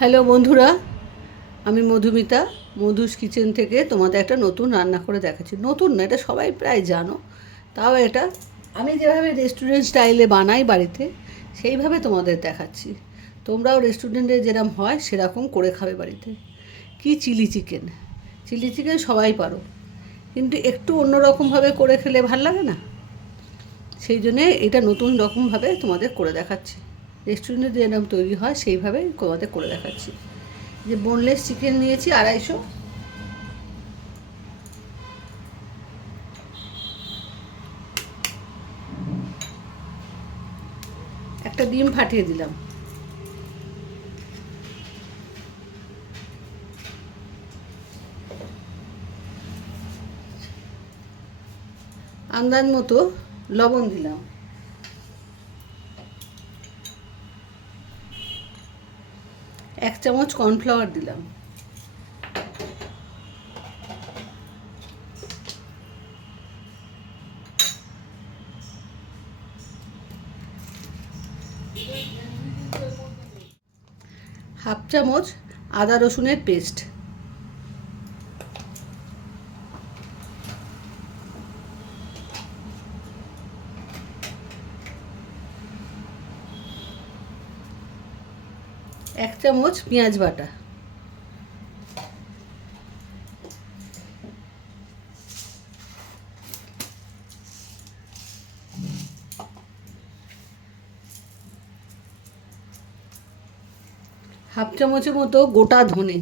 Hello বন্ধুরা, আমি Madhumita Madhu's kitchen থেকে তোমাদের একটা নতুন রান্না করে দেখাচ্ছি। নতুন না, এটা সবাই প্রায় জানো, তাও এটা আমি যেভাবে রেস্টুরেন্ট স্টাইলে বানাই বাড়িতে সেইভাবে তোমাদের দেখাচ্ছি। তোমরাও রেস্টুরেন্টে যেরকম হয় সেরকম করে খাবে বাড়িতে। কি চিলি চিকেন সবাই পারো, কিন্তু একটু অন্যরকমভাবে করে খেলে ভাল লাগে না? সেই জন্যে এটা নতুন রকমভাবে তোমাদের করে দেখাচ্ছি। রেস্টুরেন্টে যেরকম তৈরি হয় সেইভাবে তোমাদের করে দেখাচ্ছি। যে বোনলেস চিকেন নিয়েছি 250, একটা ডিম ফাটিয়ে দিলাম, আন্দাজ মতো লবণ দিলাম, এক চামচ কর্নফ্লাওয়ার দিলাম, হাফ চামচ আদা রসুনের পেস্ট, এক চামচ পেঁয়াজ বাটা, হাফ চামচের মতো গোটা ধনে,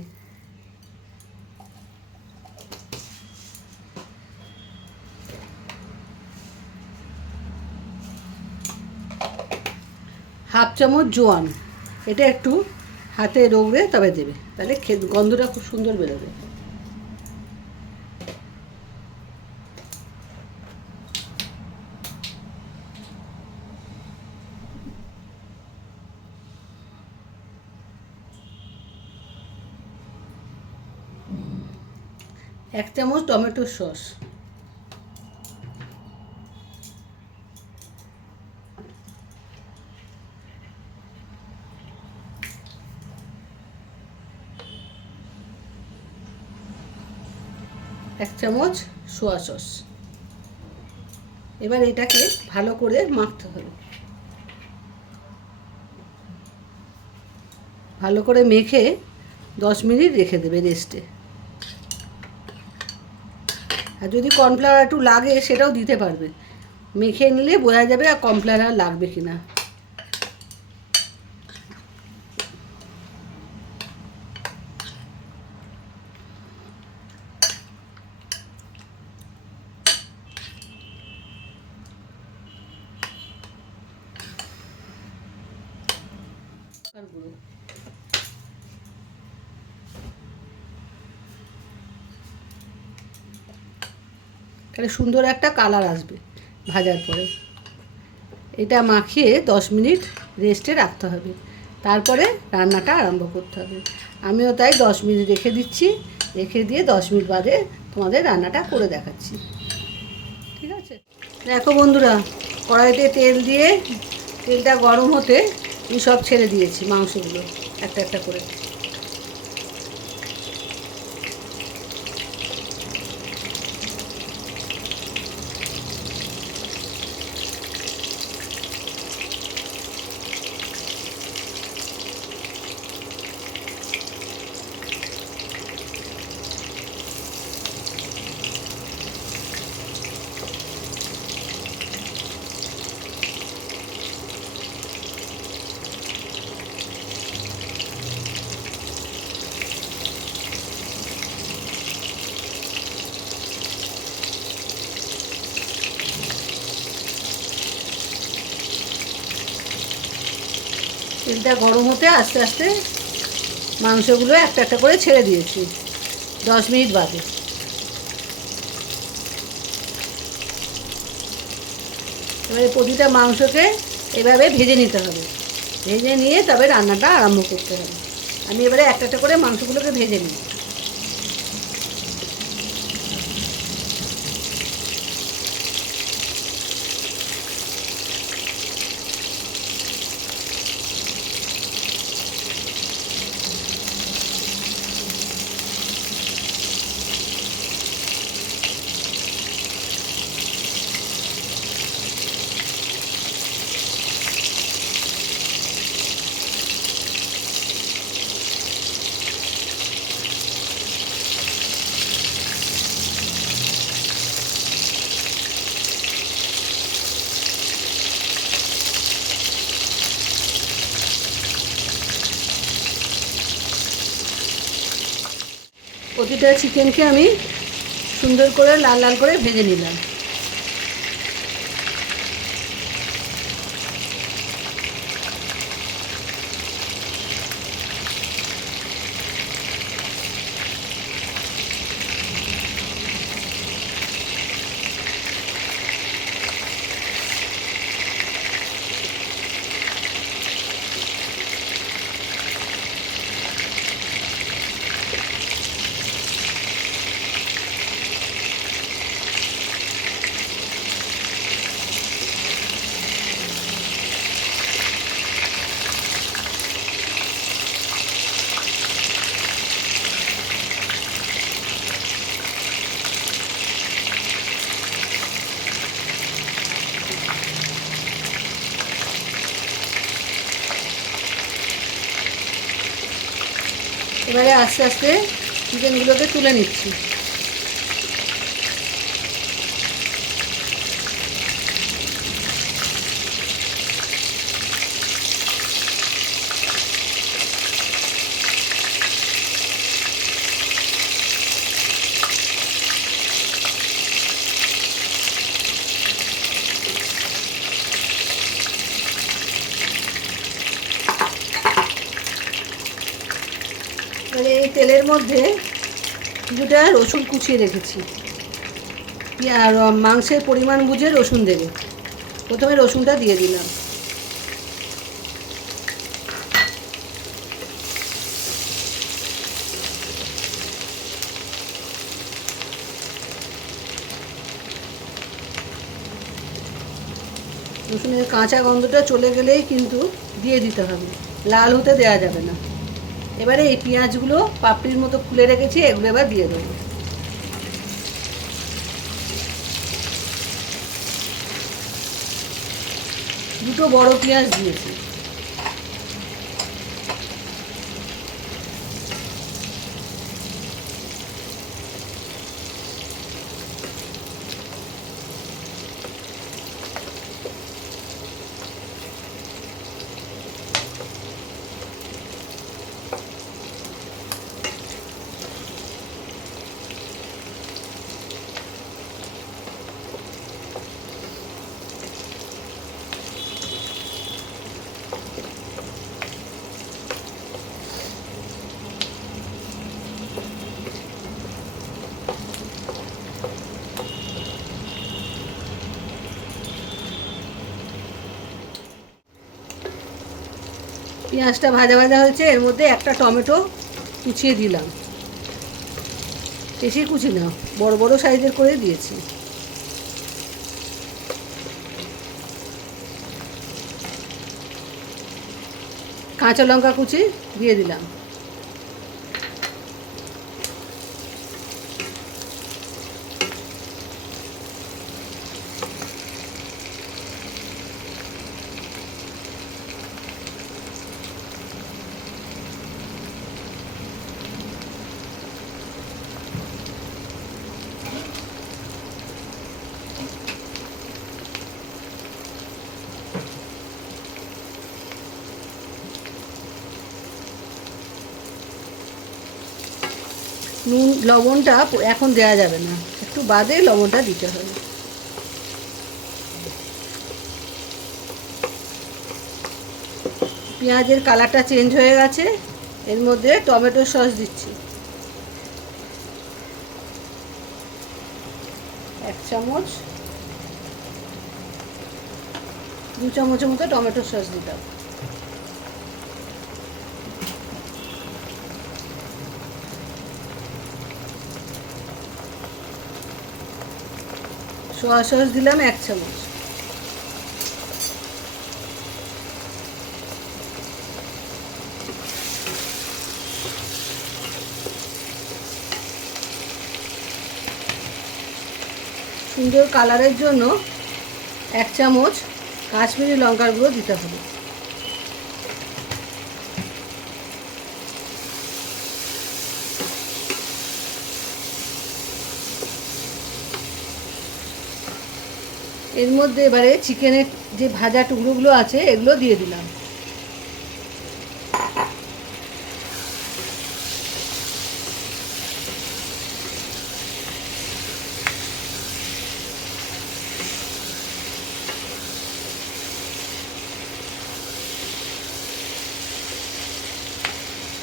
হাফ চামচ জোয়ান। এটা একটু হাতে রগড়ে তবে দেবে, তাহলে গন্ধটা খুব সুন্দর বেরোবে। এক চামচ টমেটো সস, এক চামচ সোয়া সস। এবার এটাকে ভালো করে মাখতে হবে। ভালো করে মেখে 10 মিনিট রেখে দেবে রেস্টে। আর যদি কর্নফ্লাওয়ার একটু লাগে সেটাও দিতে পারবে, মেখে নিলে বোঝা যাবে আর কর্নফ্লাওয়ার লাগবে কি না। তাহলে সুন্দর একটা কালার আসবে ভাজার পরে। এটা মাখিয়ে 10 মিনিট রেস্টে রাখতে হবে, তারপরে রান্নাটা আরম্ভ করতে হবে। আমিও তাই 10 মিনিট রেখে দিচ্ছি, রেখে দিয়ে 10 মিনিট বাদে তোমাদের রান্নাটা করে দেখাচ্ছি। ঠিক আছে, দেখো বন্ধুরা, কড়াইতে তেল দিয়ে তেলটা গরম হতে আমি সব ছেড়ে দিয়েছি মাংসগুলো একটা একটা করে। তেলটা গরম হতে আস্তে আস্তে মাংসগুলো একটা একটা করে ছেড়ে দিয়েছি 10 মিনিট বাদে। এবারে প্রতিটা মাংসকে এভাবে ভেজে নিতে হবে, ভেজে নিয়ে তবে রান্নাটা আরম্ভ করতে হবে। আমি এবারে একটা একটা করে মাংসগুলোকে ভেজে নিই। প্রতিটা চিকেনকে আমি সুন্দর করে লাল লাল করে ভেজে নিলাম। এবারে আস্তে আস্তে চিকেনগুলোকে তুলে নিচ্ছি। এবারে এই তেলের মধ্যে কিছুটা রসুন কুচিয়ে রেখেছি। আর মাংসের পরিমাণ বুঝে রসুন দেবে। প্রথমে রসুনটা দিয়ে দিলাম। রসুনের কাঁচা গন্ধটা চলে গেলেই কিন্তু দিয়ে দিতে হবে, লাল হতে দেওয়া যাবে না। এবারে এই পেঁয়াজগুলো পাপড়ির মতো খুলে রেখেছি, এগুলো এবার দিয়ে দেবো। দুটো বড় পেঁয়াজ দিয়েছি। পেঁয়াজটা ভাজা ভাজা হয়েছে, এর মধ্যে একটা টমেটো কুচিয়ে দিলাম। বেশি কুচি না, বড় বড় সাইজের করে দিয়েছি। কাঁচা লঙ্কা কুচি দিয়ে দিলাম। নুন লবণটা এখন দেওয়া যাবে না, একটু বাদে লবণটা দিতে হবে। পেঁয়াজের কালারটা চেঞ্জ হয়ে গেছে, এর মধ্যে টমেটো সস দিচ্ছি 1 চামচ, 2 চামচের মতো টমেটো সস দিলাম। সোয়া সস দিলাম 1 চামচ। সুন্দর কালারের জন্য 1 চামচ কাশ্মীরি লঙ্কার গুঁড়ো দিতে হবে। এর মধ্যে এবারে চিকেনের যে ভাজা টুকরোগুলো আছে এগুলো দিয়ে দিলাম।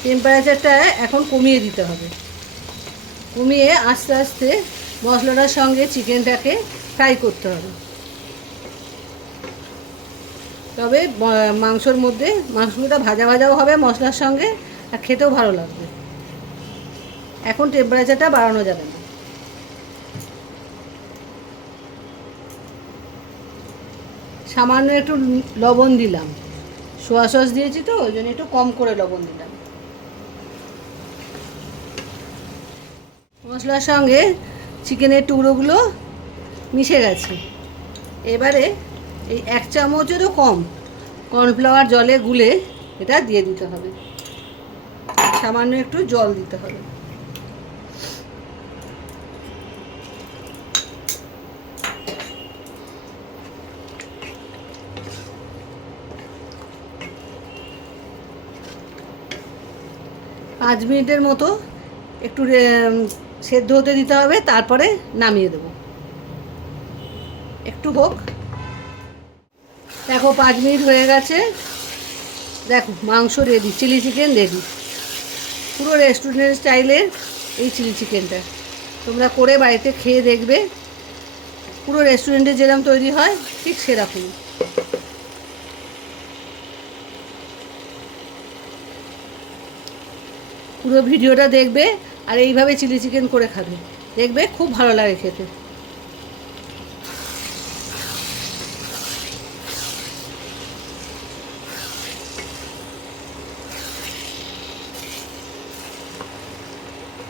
টেম্পারেচারটা এখন কমিয়ে দিতে হবে, কমিয়ে আস্তে আস্তে মশলাটার সঙ্গে চিকেনটাকে ফ্রাই করতে হবে। তবে মাংসটা ভাজা ভাজাও হবে মশলার সঙ্গে, আর খেতেও ভালো লাগবে। এখন টেম্পারেচারটা বাড়ানো যাবে না। সামান্য একটু লবণ দিলাম, সোয়া সস দিয়েছি তো ওই জন্য একটু কম করে লবণ দিলাম। মশলার সঙ্গে চিকেনের টুকরোগুলো মিশে গেছে। এবারে এই 1 চামচেরও কম কর্নফ্লাওয়ার জলে গুলে এটা দিয়ে দিতে হবে, সামান্য একটু জল দিতে হবে। পাঁচ মিনিটের মতো একটু সেদ্ধ হতে দিতে হবে, তারপরে নামিয়ে দেবো। একটু হোক। দেখো 5 মিনিট হয়ে গেছে, দেখো মাংস রেডি, চিলি চিকেন রেডি। পুরো রেস্টুরেন্ট স্টাইলের এই চিলি চিকেনটা তোমরা করে বাড়িতে খেয়ে দেখবে, পুরো রেস্টুরেন্টে যেরকম তৈরি হয় ঠিক সেরকম। পুরো ভিডিওটা দেখবে আর এইভাবে চিলি চিকেন করে খাবে, দেখবে খুব ভালো লাগে খেতে।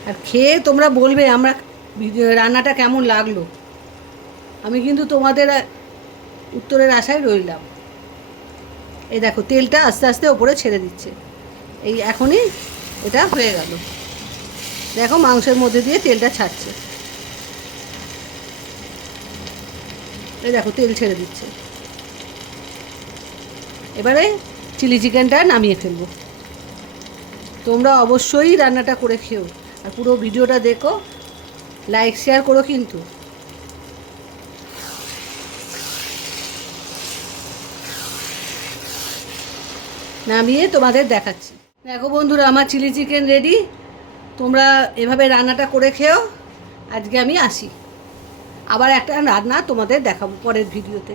আর খেয়ে তোমরা বলবে আমরা রান্নাটা কেমন লাগলো। আমি কিন্তু তোমাদের উত্তরের আশায় রইলাম। এই দেখো তেলটা আস্তে আস্তে ওপরে ছেড়ে দিচ্ছে, এই এখনই এটা হয়ে গেল। দেখো মাংসের মধ্যে দিয়ে তেলটা ছাড়ছে, এই দেখো তেল ছেড়ে দিচ্ছে। এবারে চিলি চিকেনটা নামিয়ে ফেলবো। তোমরা অবশ্যই রান্নাটা করে খেও, আর পুরো ভিডিওটা দেখো, লাইক শেয়ার করো কিন্তু। নামিয়ে তোমাদের দেখাচ্ছি। দেখো বন্ধুরা, আমার চিলি চিকেন রেডি। তোমরা এভাবে রান্নাটা করে খেও। আজকে আমি আসি, আবার একটা রান্না তোমাদের দেখাবো পরের ভিডিওতে।